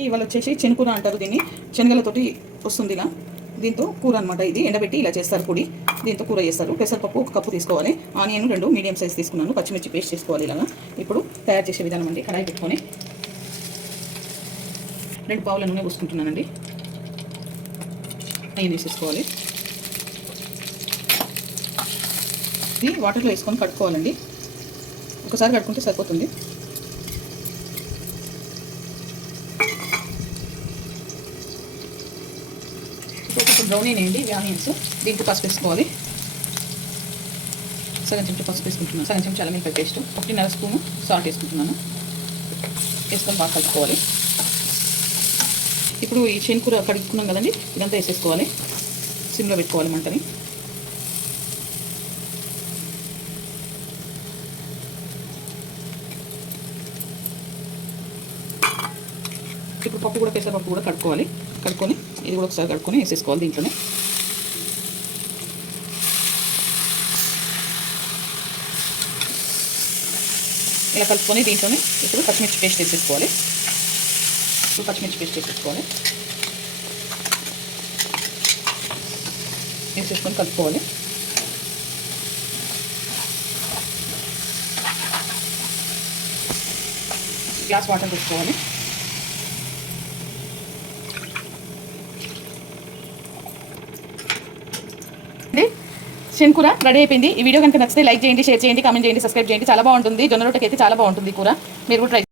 ఇవాళ వచ్చేసి చెనుకూర అంటారు దీన్ని. శనగలతోటి వస్తుంది ఇలా. దీంతో కూర అనమాట. ఇది ఎండబెట్టి ఇలా చేస్తారు పొడి. దీంతో కూర చేస్తారు. పెసరపప్పు 1 కప్పు తీసుకోవాలి. ఆనియన్ 2 మీడియం సైజ్ తీసుకున్నాను. పచ్చిమిర్చి పేస్ట్ చేసుకోవాలి. ఇలాగా ఇప్పుడు తయారు చేసే విధానం అండి. కడాయి పెట్టుకొని 2 పావుల నూనె పోసుకుంటున్నానండి. నెయ్యి వేసేసుకోవాలి. ఇది వాటర్లో వేసుకొని కడుక్కోవాలండి. ఒకసారి కడుక్కుంటే సరిపోతుంది. కొంచెం బ్రౌన్ అయినాయండి ఇవి ఆనియన్స్. దీంట్లో పసుపు వేసుకోవాలి. సగం చెంచా పసుపు వేసుకుంటున్నాను. సగం చెంచా అల్లం వెల్లుల్లి పేస్ట్, 1.5 స్పూను సాల్ట్ వేసుకుంటున్నాను. వేసుకొని బాగా కలుపుకోవాలి. ఇప్పుడు ఈ శనగకూర కడుక్కున్నాం కదండి, ఇదంతా వేసేసుకోవాలి. సిమ్లో పెట్టుకోవాలి మంటని. ఇప్పుడు పప్పు కూడా, పెసరపప్పు కూడా కడుక్కోవాలి. కడుక్కొని ఇది కూడా ఒకసారి కడుక్కొని వేసేసుకోవాలి దీంట్లోనే. ఇలా కలుపుకొని దీంట్లోనే ఇప్పుడు పచ్చిమిర్చి పేస్ట్ వేసేసుకోవాలి. ఇప్పుడు పచ్చిమిర్చి పేస్ట్ వేసేసుకోవాలి. వేసేసుకొని కలుపుకోవాలి. గ్లాస్ వాటర్ తీసుకోవాలి. శనగకూర రెడీ అయిపోయింది. ఈ వీడియో కనుక నచ్చితే లైక్ చేయండి, షేర్ చేయండి, కామెంట్ చేయండి, సబ్స్క్రైబ్ చేయండి. చాలా బాగుంటుంది. జొన్న రొట్టెకి అయితే చాలా బాగుంటుంది కూర. మీరు కూడా ట్రై